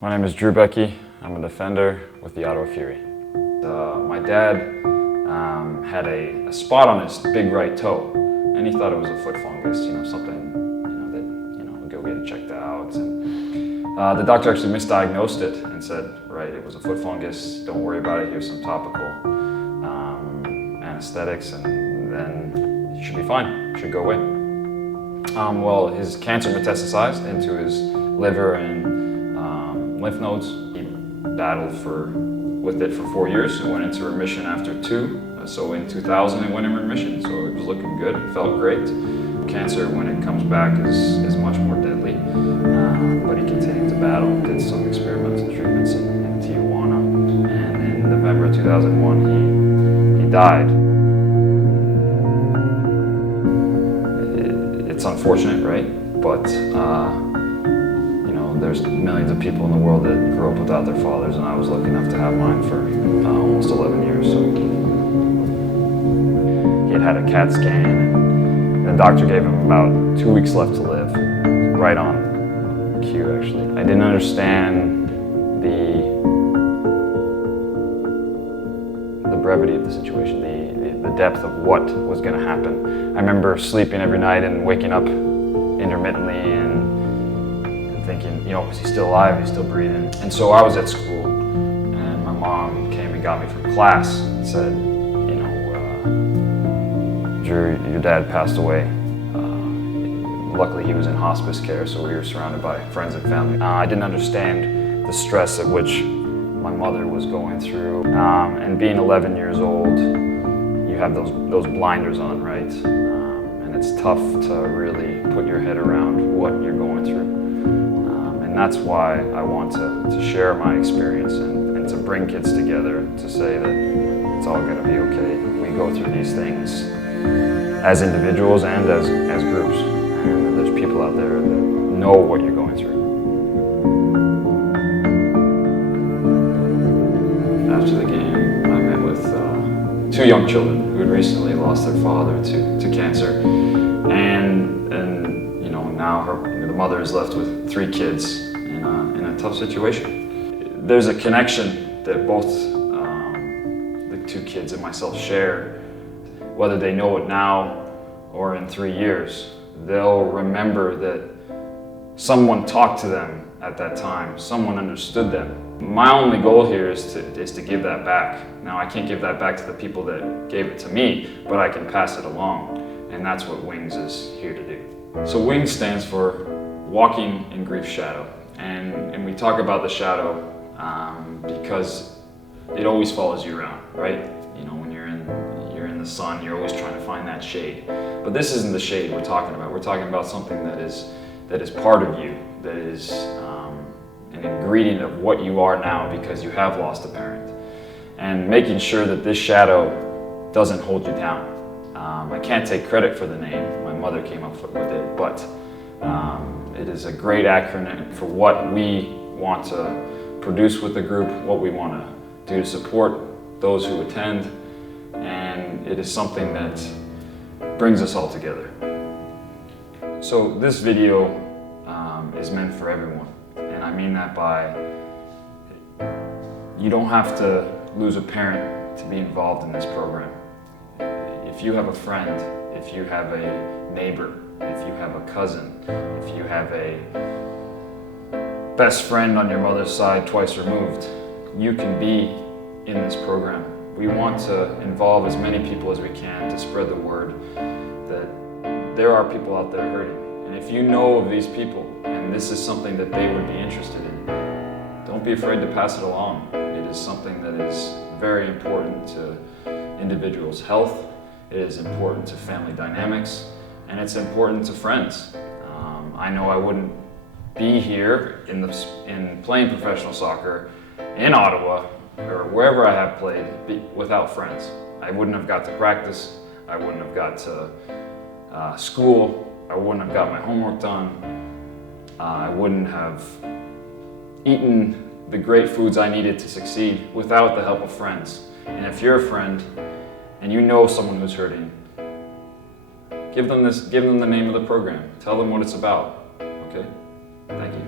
My name is Drew Beckie. I'm a defender with the Ottawa Fury. My dad had a spot on his big right toe, and he thought it was a foot fungus, something, that, we'll go get it checked out. And the doctor actually misdiagnosed it and said, right, it was a foot fungus, don't worry about it, here's some topical anesthetics, and then you should be fine, it should go away. Well, his cancer metastasized into his liver and lymph nodes. He battled with it for 4 years and went into remission after 2. So in 2000 it went in remission, so it was looking good, it felt great. Cancer, when it comes back, is much more deadly, but he continued to battle, did some experimental treatments in Tijuana, and in November 2001 he died. It's unfortunate, right? But there's millions of people in the world that grew up without their fathers, and I was lucky enough to have mine for almost 11 years. So he had a CAT scan, and the doctor gave him about 2 weeks left to live. Right on cue, actually. I didn't understand the brevity of the situation, the depth of what was going to happen. I remember sleeping every night and waking up intermittently and thinking, is he still alive? He's still breathing. And so I was at school, and my mom came and got me from class and said, Drew, your dad passed away. Luckily, he was in hospice care, so we were surrounded by friends and family. I didn't understand the stress at which my mother was going through. And being 11 years old, you have those blinders on, right? And it's tough to really put your head around what you're going through. And that's why I want to share my experience and to bring kids together to say that it's all going to be okay. We go through these things as individuals and as groups. And there's people out there that know what you're going through. After the game, I met with 2 young children who had recently lost their father to cancer. And now the mother is left with 3 kids in a tough situation. There's a connection that both the 2 kids and myself share. Whether they know it now or in 3 years, they'll remember that someone talked to them at that time, someone understood them. My only goal here is to give that back. Now, I can't give that back to the people that gave it to me, but I can pass it along, and that's what WINGS is here to do. So WINGS stands for Walking in Grief's Shadow, and we talk about the shadow because it always follows you around, right? When you're in the sun, you're always trying to find that shade. But this isn't the shade we're talking about. We're talking about something that is part of you, that is an ingredient of what you are now because you have lost a parent, and making sure that this shadow doesn't hold you down. I can't take credit for the name. My mother came up with it, but it is a great acronym for what we want to produce with the group, what we want to do to support those who attend, and it is something that brings us all together. So this video is meant for everyone, and I mean that by you don't have to lose a parent to be involved in this program. If you have a friend, if you have a neighbor, if you have a cousin, if you have a best friend on your mother's side twice removed, you can be in this program. We want to involve as many people as we can to spread the word that there are people out there hurting. And if you know of these people and this is something that they would be interested in, don't be afraid to pass it along. It is something that is very important to individuals' health. It is important to family dynamics, and it's important to friends. I know I wouldn't be here in playing professional soccer in Ottawa or wherever I have played without friends. I wouldn't have got to practice, I wouldn't have got to school, I wouldn't have got my homework done, I wouldn't have eaten the great foods I needed to succeed without the help of friends. And if you're a friend and you know someone who's hurting, give them the name of the program. Tell them what it's about, okay? Thank you.